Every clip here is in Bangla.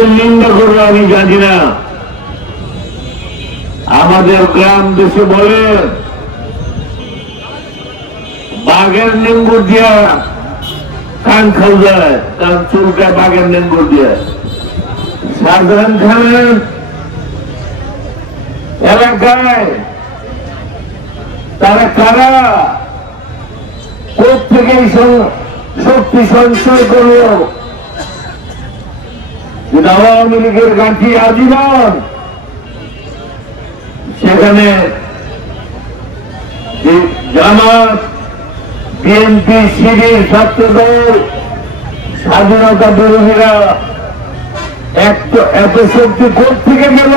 কাদের নিন্দা করবো আমি জানি না। আমাদের গ্রাম দেশে বলে বাঘের নেঙ্গুর দিয়া কান খাও যায়, কান চুলকায় বাঘের নেঙ্গুর দিয়া। শাহজাহান খানের এলাকায় তারা কারা কোথেকে শক্তি সঞ্চয় করল? আওয়ামী লীগের গাঁথি আজীবন সেখানে জামাত, বিএনপি, শিবির, ছাত্রদল, স্বাধীনতা বিরোধীরা এত শক্তি কোথেকে গেল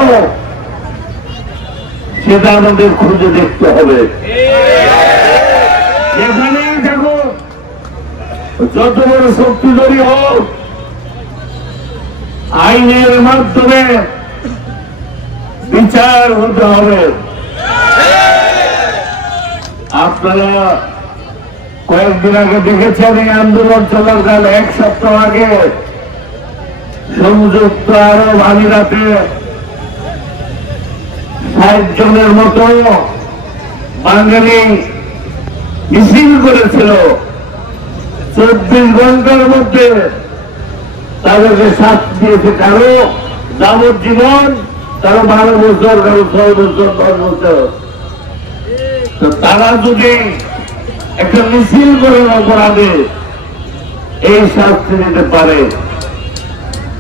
সেটা আমাদের খুঁজে দেখতে হবে। যেখানেই দেখো যত বড় শক্তিধরী হোক, আইনের মাধ্যমে বিচার হতে হবে। আপনারা কয়েকদিন আগে দেখেছেন এই আন্দোলন চলাকাল, এক সপ্তাহ আগে সংযুক্ত আরব আমিরাতে ৬০ জনের মতো বাঙালি মিছিল করেছিল। ২৪ ঘন্টার মধ্যে তাদেরকে শাস্তি দিয়েছে, কারো যাবজ্জীবন, কারো ১২ বছর, কারো ৬ বছর, ১০ বছর। তো তারা যদি একটা মিছিল করে অপরাধে এই শাস্তি দিতে পারে,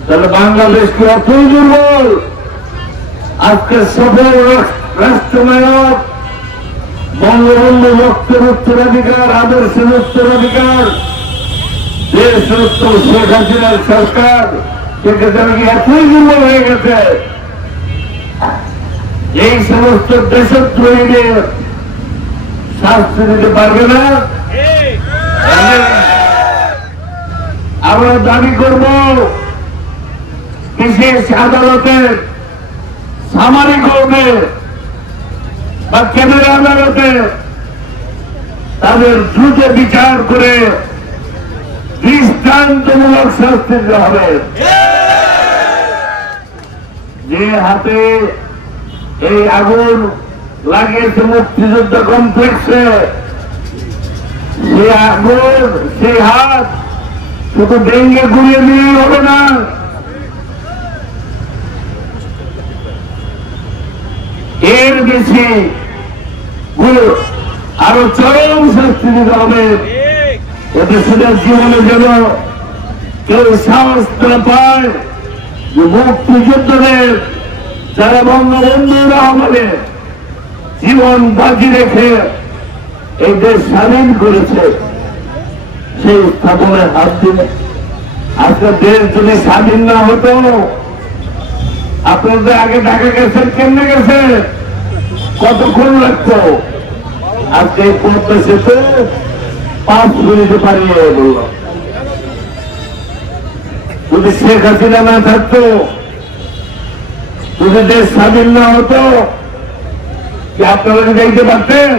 তাহলে বাংলাদেশ কি অতই দুর্বল? আজকে সফল রাষ্ট্রনায়ক বঙ্গবন্ধু রক্তের উত্তরাধিকার, আদর্শের উত্তরাধিকার, দেশ রত্ন শেখ হাসিনার সরকার সেক্ষেত্রে কি এতই দুর্বল হয়ে গেছে? এই সমস্ত দেশদ্রোহীদের শাস্তি দিতে পারবে না। আমরা দাবি করব বিশেষ আদালতের সামারি কোর্টে বা কেন্দ্রীয় আদালতে তাদের দ্রুত বিচার করে দৃষ্টান্তমূলক শাস্তি দিতে হবে। যে হাতে এই আগুন লাগিয়েছে মুক্তিযুদ্ধ কমপ্লেক্সে, সে আগুন, সেই হাত শুধু ডেঙ্গে ঘুরিয়ে দিলেই হবে না, এর বেশি আরো চরম শাস্তি দিতে হবে। এতে সেটার জীবনে যেন কেউ সাহস না পায় যে মুক্তিযুদ্ধদের যারা বঙ্গবন্ধুর আহ্বানে জীবন বাজি রেখে এই দেশ স্বাধীন করেছে, সেই স্থাপনের হাত দিলে আজকে দেশ যদি স্বাধীন না হতো, আপনাদের আগে ঢাকা গেছেন, কেমনে গেছে, কতক্ষণ লাগতো? আজকে এই পদ্মা সেতু 5 মিনিটে পারিয়ে বলল। যদি শেখ হাসিনা না থাকতো, যদি দেশ স্বাধীন না হতো, কি আপনারা যাইতে পারতেন?